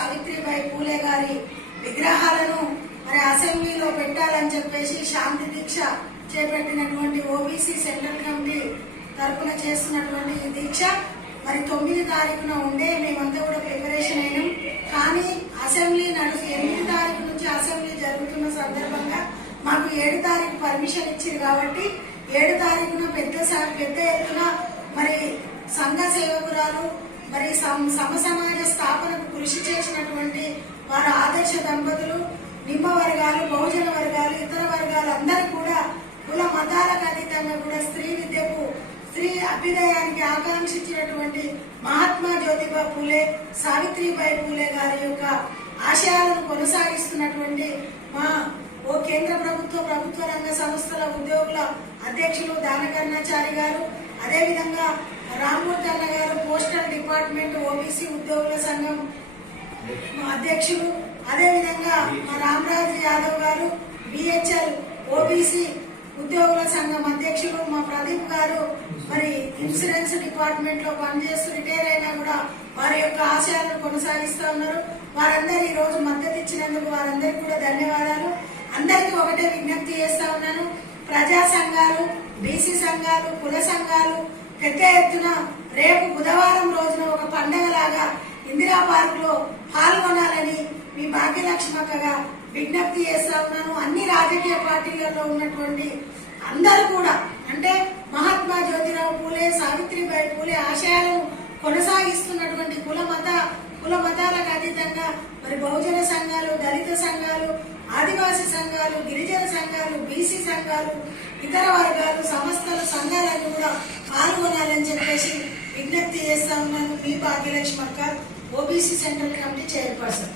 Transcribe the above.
సావిత్రిబాయి పూలే గారి విగ్రహాలను మరి అసెంబ్లీలో పెట్టాలని చెప్పేసి శాంతి దీక్ష చేపట్టినటువంటి ఓబీసీ సెంట్రల్ కమిటీ తరఫున చేస్తున్నటువంటి ఈ దీక్ష మరి 9 తారీఖున ఉండే మేమంతా కూడా ప్రిపరేషన్ అయినాం. కానీ అసెంబ్లీ 8 తారీఖు నుంచి అసెంబ్లీ జరుగుతున్న సందర్భంగా మాకు 7 తారీఖు పర్మిషన్ ఇచ్చింది కాబట్టి 7 తారీఖున పెద్ద ఎత్తున మరి సంఘ సేవకురాలు మరి సమసమాజ స్థాపనకు కృషి చేసినటువంటి వారు ఆదర్శ దంపతులు, నిమ్మ వర్గాలు, బహుజన వర్గాలు, ఇతర వర్గాలు అందరూ కూడా కుల మతాలకు అతీతంగా కూడా స్త్రీ విద్యకు, స్త్రీ అభ్యుదయానికి ఆకాంక్షించినటువంటి మహాత్మా జ్యోతిబా పూలే, సావిత్రిబాయి పూలే గారి యొక్క ఆశయాలను కొనసాగిస్తున్నటువంటి మా కేంద్ర ప్రభుత్వ రంగ సంస్థల ఉద్యోగుల అధ్యక్షులు దానకర్ణాచారి గారు, అదేవిధంగా రామ్మూర్తి అన్న గారు పోస్టల్ డిపార్ట్మెంట్ ఓబీసీ ఉద్యోగుల సంఘం అధ్యక్షులు, అదేవిధంగా మా రామరాజు యాదవ్ గారు బిహెచ్ఎల్ ఓబీసీ ఉద్యోగుల సంఘం అధ్యక్షులు, మా ప్రదీప్ గారు మరి ఇన్సూరెన్స్ డిపార్ట్మెంట్ లో పనిచేస్తూ రిటైర్ అయినా కూడా వారి యొక్క ఆశయాలను కొనసాగిస్తూ ఉన్నారు. వారందరూ ఈ రోజు మద్దతు ఇచ్చినందుకు వారందరికీ కూడా ధన్యవాదాలు. అందరికీ ఒకటే విజ్ఞప్తి చేస్తా ఉన్నాను, ప్రజా సంఘాలు, బీసీ సంఘాలు, కుల సంఘాలు పెద్ద ఎత్తున రేపు బుధవారం రోజున ఒక పండగలాగా ఇందిరా పార్క్ లో పాల్గొనాలని మీ భాగ్యలక్ష్మక్కగా విజ్ఞప్తి చేస్తా ఉన్నాను. అన్ని రాజకీయ పార్టీలలో ఉన్నటువంటి అందరూ కూడా అంటే మహాత్మా జ్యోతిరావు పూలే, సావిత్రిబాయి పూలే ఆశయాలను కొనసాగిస్తున్నటువంటి కుల మతాలకు అతీతంగా మరి బహుజన సంఘాలు, దళిత సంఘాలు, ఆదివాసీ సంఘాలు, గిరిజన సంఘాలు, బీసీ సంఘాలు, ఇతర వర్గాలు, సంస్థలు, సంఘాలను కూడా పాల్గొనాలని చెప్పేసి విజ్ఞప్తి చేస్తా ఉన్నాను. మీ భాగ్యలక్ష్మక్క, ఓబీసీ సెంట్రల్ కమిటీ చైర్పర్సన్.